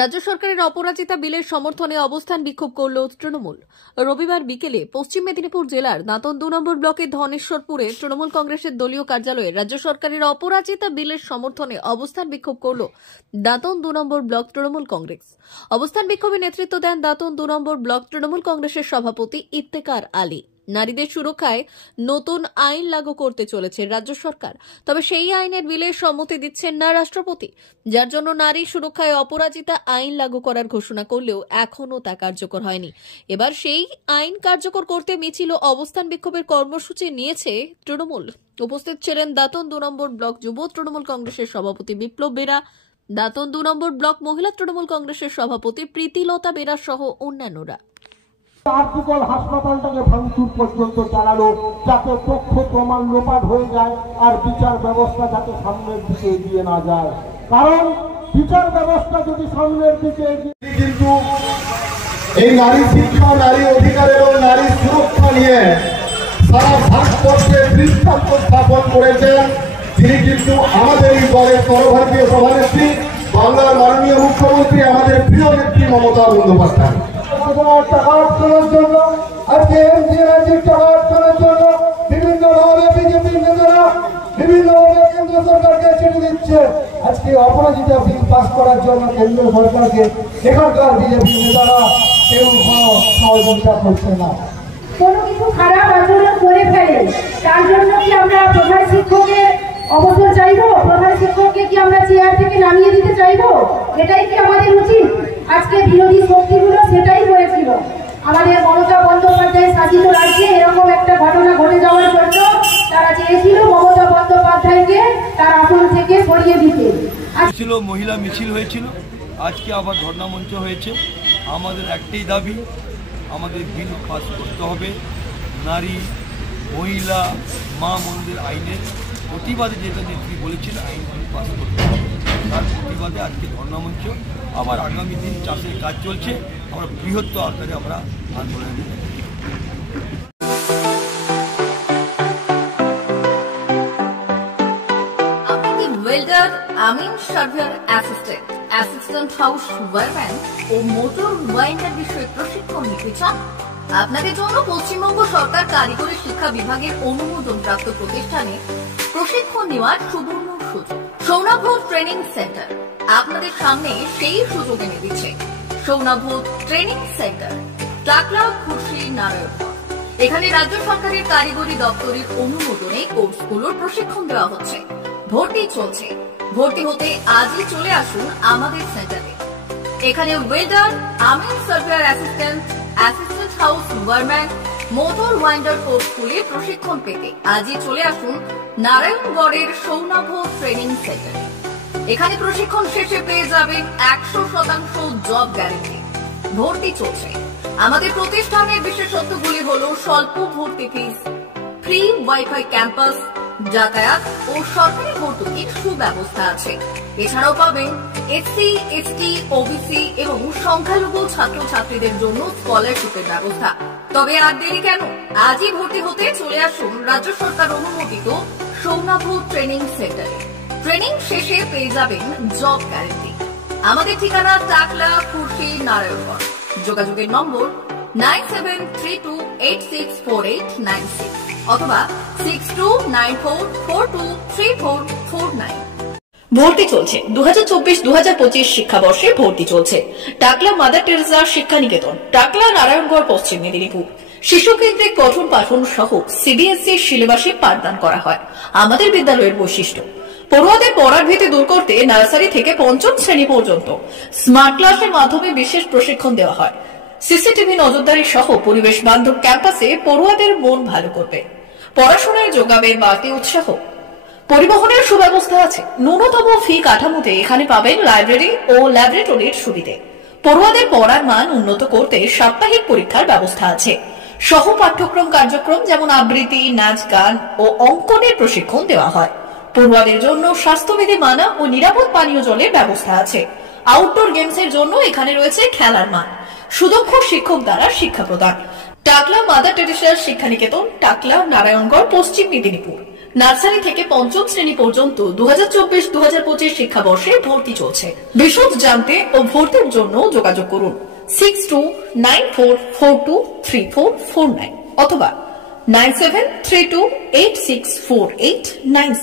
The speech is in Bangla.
রাজ্য সরকারের অপরাজিতা বিলের সমর্থনে অবস্থান বিক্ষোভ করল তৃণমূল। রবিবার বিকেলে পশ্চিম মেদিনীপুর জেলার দাঁতন 2 নম্বর ব্লকের ধনেশ্বরপুরে তৃণমূল কংগ্রেসের দলীয় কার্যালয়ে রাজ্য সরকারের অপরাজিতা বিলের সমর্থনে অবস্থান বিক্ষোভ করল দাঁতন 2 নম্বর ব্লক তৃণমূল কংগ্রেস। অবস্থান বিক্ষোভে নেতৃত্ব দেন দাঁতন 2 নম্বর ব্লক তৃণমূল কংগ্রেসের সভাপতি ইফতেখার আলী। নারীদের সুরক্ষায় নতুন আইন লাগু করতে চলেছে রাজ্য সরকার, তবে সেই আইনের বিলে সম্মতি দিচ্ছেন না রাষ্ট্রপতি, যার জন্য নারী সুরক্ষায় অপরাজিতা আইন লাগু করার ঘোষণা করলেও এখনও তা কার্যকর হয়নি। এবার সেই আইন কার্যকর করতে মিছিল ও অবস্থান বিক্ষোভের কর্মসূচি নিয়েছে তৃণমূল। উপস্থিত ছিলেন দাঁতন 2 নম্বর ব্লক যুব তৃণমূল কংগ্রেসের সভাপতি বিপ্লব বেরা, দাঁতন 2 নম্বর ব্লক মহিলা তৃণমূল কংগ্রেসের সভাপতি প্রীতিলতা বেরা সহ অন্যান্যরা। আর্টিকল হাসপাতালটাকে ভাঙচুর পর্যন্ত চালালো, যাতে তথ্য প্রমাণ লোপাট হয়ে যায় আর বিচার ব্যবস্থা যাতে সামনের দিকে এগিয়ে না যায়। কারণ বিচার ব্যবস্থা যদি সামনের দিকে কিন্তু এই নারী শিক্ষা, নারী অধিকার এবং নারী সুরক্ষা নিয়ে সারা ভারতবর্ষে দৃষ্টান্ত স্থাপন করেছেন তিনি কিন্তু আমাদের এই দলের সর্বভারতীয় সভানেত্রী, বাংলার মাননীয় মুখ্যমন্ত্রী, আমাদের প্রিয় নেত্রী মমতা বন্দ্যোপাধ্যায়। টাকা অর্জনের জন্য আজকে এমজিএনআরজির টাকা অর্জনের জন্য বিভিন্নভাবে বিজেপির নেতারা বিভিন্নভাবে কেন্দ্র সরকারকে চিঠি দিচ্ছে। আজকে অপরাজিতা বিল পাস করার জন্য কেন্দ্রীয় সরকারকে এখানকার বিজেপির নেতারা কেউ কোনো সহযোগিতা করছে না। কোনো কিছু খারাপ আচরণ করে ফেলে, তার জন্য কি আমরা প্রধান শিক্ষকের অবসর চাইবো? প্রধান শিক্ষককে কি আমরা চেয়ার থেকে নামিয়ে দিতে চাইবো? এটাই কি আমাদের উচিত? আজকে বিরোধী শক্তিগুলো সেটাই করেছিল। আমাদের মমতা বন্দ্যোপাধ্যায় শাসিত রাজ্যে এরকম একটা ঘটনা ঘটে যাওয়ার জন্য তারা চেয়েছিল মমতা বন্দ্যোপাধ্যায়কে তার আসন থেকে সরিয়ে দিতে। ছিল মহিলা মিছিল হয়েছিল, আজকে আবার ধর্ণা মঞ্চ হয়েছে। আমাদের একটাই দাবি, আমাদের বিল পাস করতে হবে। নারী, মহিলা, মা মন্দির আইনের প্রতিবাদে যেটা নেত্রী বলেছিল আইন পাস করতে হবে, তার প্রতিবাদে আজকে ধর্ণা মঞ্চ। আবার আগামী দিন চাষের কাজ চলছে, আমরা বৃহত্তর আকারে আমরা আন্দোলন। ওয়েল্ডার, আমিন surveyor assistant, assistant house wireman ও মোটর ওয়াইন্ডার বিষয়ে প্রশিক্ষণ নিতে চান? আপনাদের জন্য পশ্চিমবঙ্গ সরকার কারিগরি শিক্ষা বিভাগের অনুমোদনপ্রাপ্ত প্রতিষ্ঠানে প্রশিক্ষণ নেওয়ার সুবর্ণ সুযোগ। সৌনাভ ট্রেনিং সেন্টার আপনাদের সামনে সেই সুযোগ এনে দিচ্ছে। সৌনাভ ট্রেনিং সেন্টার, টাকলা, খুশি, নারায়ণগড়। এখানে রাজ্য সরকারের কারিগরি দপ্তরের অনুমোদনে কোর্সগুলোর প্রশিক্ষণ দেওয়া হচ্ছে। ভর্তি চলছে। ভর্তি হতে আজই চলে আসুন আমাদের সেন্টারে। এখানে ওয়েল্ডার, আমিন surveyor assistant, assistant house wireman, motor winder কোর্সগুলি প্রশিক্ষণ পেতে আজই চলে আসুন নারায়ণগড়ের সৌনাভ ট্রেনিং সেন্টারে। এখানে প্রশিক্ষণ শেষে পেয়ে যাবেন 100% জব গ্যারান্টি। ভর্তি চলছে। আমাদের প্রতিষ্ঠানের বিশেষত্বগুলি হলো স্বল্প ভর্তি ফিস, ফ্রি ওয়াইফাই ক্যাম্পাস, যাতায়াত ও সরকারি ভর্তুকির সুব্যবস্থা আছে। এছাড়াও পাবেন এসসি, এসটি, ওবিসি এবং সংখ্যালঘু ছাত্রছাত্রীদের জন্য স্কলারশিপের ব্যবস্থা। তবে আর দেরি কেন? আজই ভর্তি হতে চলে আসুন রাজ্য সরকার অনুমোদিত সৌনাভ ট্রেনিং সেন্টারে। ট্রেনিং শেষে পেয়ে যাবেন জব গ্যারান্টি। আমাদের ঠিকানা টাকলা, খুশি, নারায়ণগড়। যোগাযোগের নম্বর 9732864896 অথবা 6294423449। ভর্তি চলছে। 2024-2025 শিক্ষাবর্ষে ভর্তি চলছে। টাকলা মাদার টেরেসা শিক্ষা নিকেতন, টাকলা, নারায়ণগড়, পশ্চিম মেদিনীপুর। শিশু কেন্দ্রিক পঠন পাঠন সহ সিবিএসই সিলেবাসে পাঠদান করা হয়। আমাদের বিদ্যালয়ের বৈশিষ্ট্য, পড়ুয়াদের পড়ার ভীতি দূর করতে নার্সারি থেকে পঞ্চম শ্রেণী পর্যন্ত স্মার্ট ক্লাসের মাধ্যমে বিশেষ প্রশিক্ষণ দেওয়া হয়। সিসিটিভি নজরদারি সহ পরিবেশ বান্ধব ক্যাম্পাসে পড়ুয়াদের মন ভালো করবে। পড়াশোনায় যোগাবে বাড়তি উৎসাহ। পরিবহনের সুব্যবস্থা আছে। ন্যূনতম ফি কাঠামোতে এখানে পাবেন লাইব্রেরি ও ল্যাবরেটরির সুবিধে। পড়ুয়াদের পড়ার মান উন্নত করতে সাপ্তাহিক পরীক্ষার ব্যবস্থা আছে। সহ পাঠ্যক্রম কার্যক্রম যেমন আবৃত্তি, নাচ, গান ও অঙ্কনের প্রশিক্ষণ দেওয়া হয়। পড়ুয়াদের জন্য স্বাস্থ্যবিধি মানা ও নিরাপদ পানীয় জলের ব্যবস্থা আছে। আউটডোর গেমসের জন্য এখানে রয়েছে খেলার মাঠ। সুদক্ষ শিক্ষক দ্বারা শিক্ষা প্রদান। টাকলা মাদার টেরেসা শিক্ষা নিকেতন, টাকলা, নারায়ণগড়, পশ্চিম মেদিনীপুর। নার্সারি থেকে পঞ্চম শ্রেণী পর্যন্ত 2024-2025 শিক্ষাবর্ষে ভর্তি চলছে। বিশদ জানতে ও ভর্তির জন্য যোগাযোগ করুন 6294423449 অথবা 9732864896।